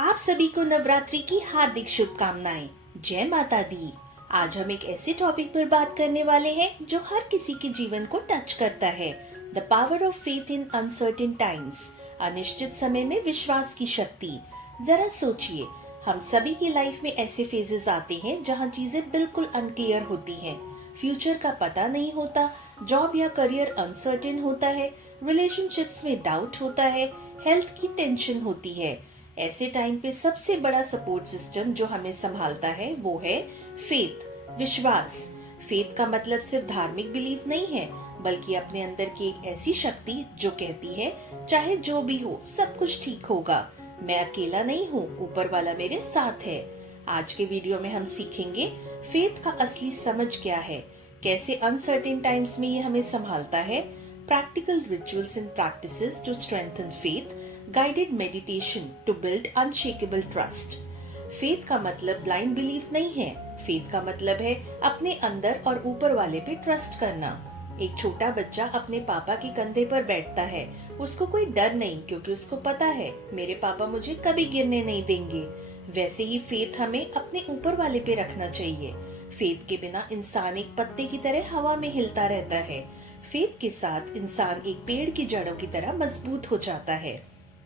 आप सभी को नवरात्रि की हार्दिक शुभकामनाएं। जय माता दी। आज हम एक ऐसे टॉपिक पर बात करने वाले हैं जो हर किसी के जीवन को टच करता है। The power of faith in uncertain times. अनिश्चित समय में विश्वास की शक्ति। जरा सोचिए, हम सभी की लाइफ में ऐसे फेजेस आते हैं जहां चीजें बिल्कुल अनक्लियर होती हैं। फ्यूचर का पता नहीं होता, जॉब या करियर अनसर्टेन होता है, रिलेशनशिप्स में डाउट होता है, हेल्थ की टेंशन होती है। ऐसे टाइम पे सबसे बड़ा सपोर्ट सिस्टम जो हमें संभालता है वो है फेथ, विश्वास। फेथ का मतलब सिर्फ धार्मिक बिलीफ नहीं है, बल्कि अपने अंदर की एक ऐसी शक्ति जो कहती है चाहे जो भी हो सब कुछ ठीक होगा, मैं अकेला नहीं हूँ, ऊपर वाला मेरे साथ है। आज के वीडियो में हम सीखेंगे फेथ का असली समझ क्या है, कैसे अनसर्टेन टाइम्स में ये हमें संभालता है, practical rituals and practices to strengthen faith, guided meditation to build unshakeable trust. Faith का मतलब ब्लाइंड बिलीफ नहीं है, फेथ का मतलब है अपने अंदर और ऊपर वाले पे ट्रस्ट करना। एक छोटा बच्चा अपने पापा के कंधे पर बैठता है, उसको कोई डर नहीं क्योंकि उसको पता है मेरे पापा मुझे कभी गिरने नहीं देंगे। वैसे ही फेथ हमें अपने ऊपर वाले पे रखना चाहिए। फेथ के बिना इंसान एक पत्ते की तरह हवा में हिलता रहता है, फेथ के साथ इंसान एक पेड़ की जड़ों की तरह मजबूत हो जाता है।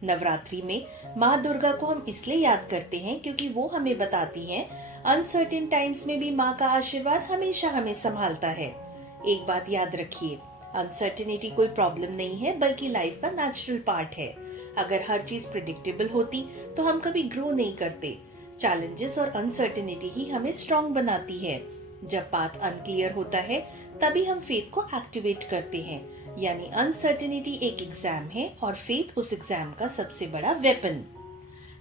नवरात्रि में माँ दुर्गा को हम इसलिए याद करते हैं क्योंकि वो हमें बताती हैं अनसर्टेन टाइम्स में भी माँ का आशीर्वाद हमेशा हमें संभालता है। एक बात याद रखिए, अनसर्टेनिटी कोई प्रॉब्लम नहीं है बल्कि लाइफ का नेचुरल पार्ट है। अगर हर चीज प्रिडिक्टेबल होती तो हम कभी ग्रो नहीं करते। चैलेंजेस और अनसर्टेनिटी ही हमें स्ट्रॉन्ग बनाती है। जब बात अनक्लियर होता है तभी हम फेथ को एक्टिवेट करते हैं, यानी अनसर्टेनिटी एक एग्जाम है और फेथ उस एग्जाम का सबसे बड़ा वेपन।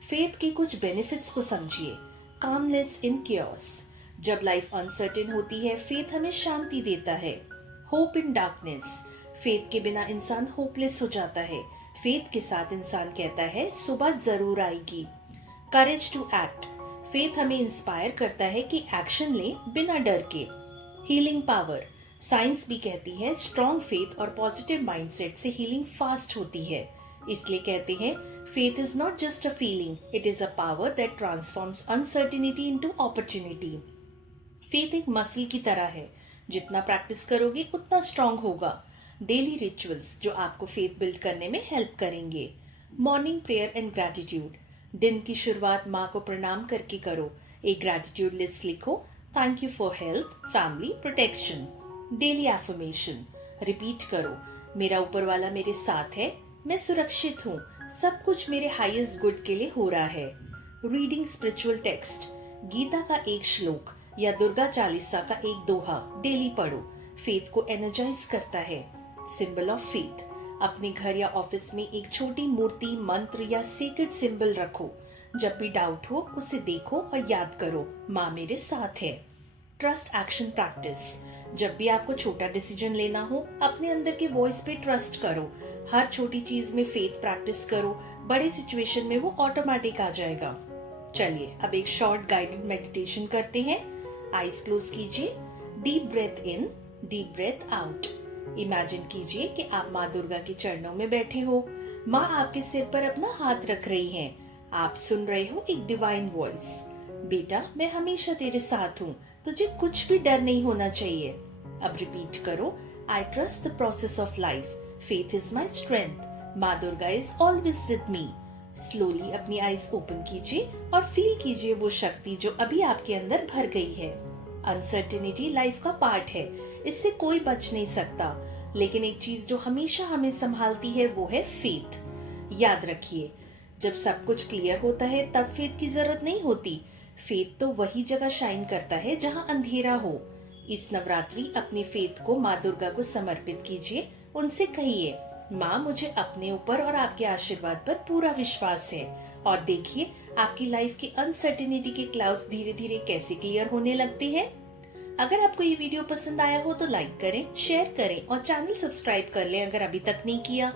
फेथ के कुछ बेनिफिट्स को समझिए। कामनेस इन chaos। जब लाइफ अनसर्टेन होती है फेथ हमें शांति देता है। Hope in darkness. फेथ के बिना इंसान होपलेस हो जाता है, फेथ के साथ इंसान कहता है सुबह जरूर आएगी। Courage to act. फेथ हमें इंस्पायर करता है कि एक्शन ले बिना डर के। Healing power. साइंस भी कहती है स्ट्रॉन्ग फेथ और पॉजिटिव माइंडसेट से हीलिंग फास्ट होती है। इसलिए कहते हैं faith is not just a feeling, it is a power that transforms uncertainty into opportunity. Faith एक मसल की तरह है, जितना प्रैक्टिस करोगे उतना स्ट्रॉन्ग होगा। डेली रिचुअल्स जो आपको फेथ बिल्ड करने में हेल्प करेंगे। Morning prayer and gratitude. दिन की शुरुआत माँ को प्रणाम करके करो। एक ग्रैटिट्यूड लिस्ट लिखो, thank you for health, family, protection. Daily affirmation repeat करो, मेरा ऊपर वाला मेरे साथ है, मैं सुरक्षित हूँ, सब कुछ मेरे हाईएस्ट गुड के लिए हो रहा है। Reading spiritual text. गीता का एक श्लोक या दुर्गा चालीसा का एक दोहा डेली पढ़ो, फेथ को एनर्जाइज करता है। Symbol of faith. अपने घर या ऑफिस में एक छोटी मूर्ति, मंत्र या सीक्रेट सिंबल रखो। जब भी डाउट हो उसे देखो और याद करो, माँ मेरे साथ है। Trust action practice. जब भी आपको छोटा डिसीजन लेना हो अपने अंदर के वॉइस पे ट्रस्ट करो। हर छोटी चीज में फेथ प्रैक्टिस करो, बड़े सिचुएशन में वो ऑटोमेटिक आ जाएगा। चलिए अब एक शॉर्ट गाइडेड मेडिटेशन करते हैं। आईज क्लोज कीजिए, deep breath in, deep breath out. Imagine कीजिए कि आप माँ दुर्गा के चरणों में बैठे हो, माँ आपके सिर पर अपना हाथ रख रही हैं। आप सुन रहे हो एक डिवाइन वॉइस, बेटा मैं हमेशा तेरे साथ हूँ, तुझे कुछ भी डर नहीं होना चाहिए। अब रिपीट करो, I trust the process of life, faith is my strength, माँ Durga is always with me. Slowly अपनी आईज ओपन कीजिए और फील कीजिए वो शक्ति जो अभी आपके अंदर भर गई है। अनसर्टेनिटी लाइफ का पार्ट है, इससे कोई बच नहीं सकता, लेकिन एक चीज जो हमेशा हमें संभालती है वो है फेथ। याद रखिए, जब सब कुछ क्लियर होता है तब फेथ की जरूरत नहीं होती। फेथ तो वही जगह शाइन करता है जहाँ अंधेरा हो। इस नवरात्रि अपने फेथ को माँ दुर्गा को समर्पित कीजिए, उनसे कहिए माँ मुझे अपने ऊपर और आपके आशीर्वाद पर पूरा विश्वास है। और देखिए आपकी लाइफ की अनसर्टेनिटी के क्लाउड्स धीरे धीरे कैसे क्लियर होने लगते हैं। अगर आपको ये वीडियो पसंद आया हो तो लाइक करें, शेयर करें और चैनल सब्सक्राइब कर लें अगर अभी तक नहीं किया।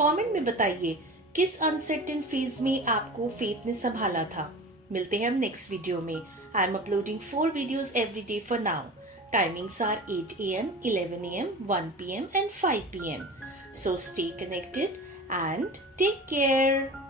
कमेंट में बताइए किस अनसर्टेन फेज में आपको फेथ ने संभाला था। मिलते हैं हम नेक्स्ट वीडियो में। I am uploading 4 videos every day for now. Timings are 8 a.m., 11 a.m., 1 p.m. and 5 p.m. So stay connected and take care.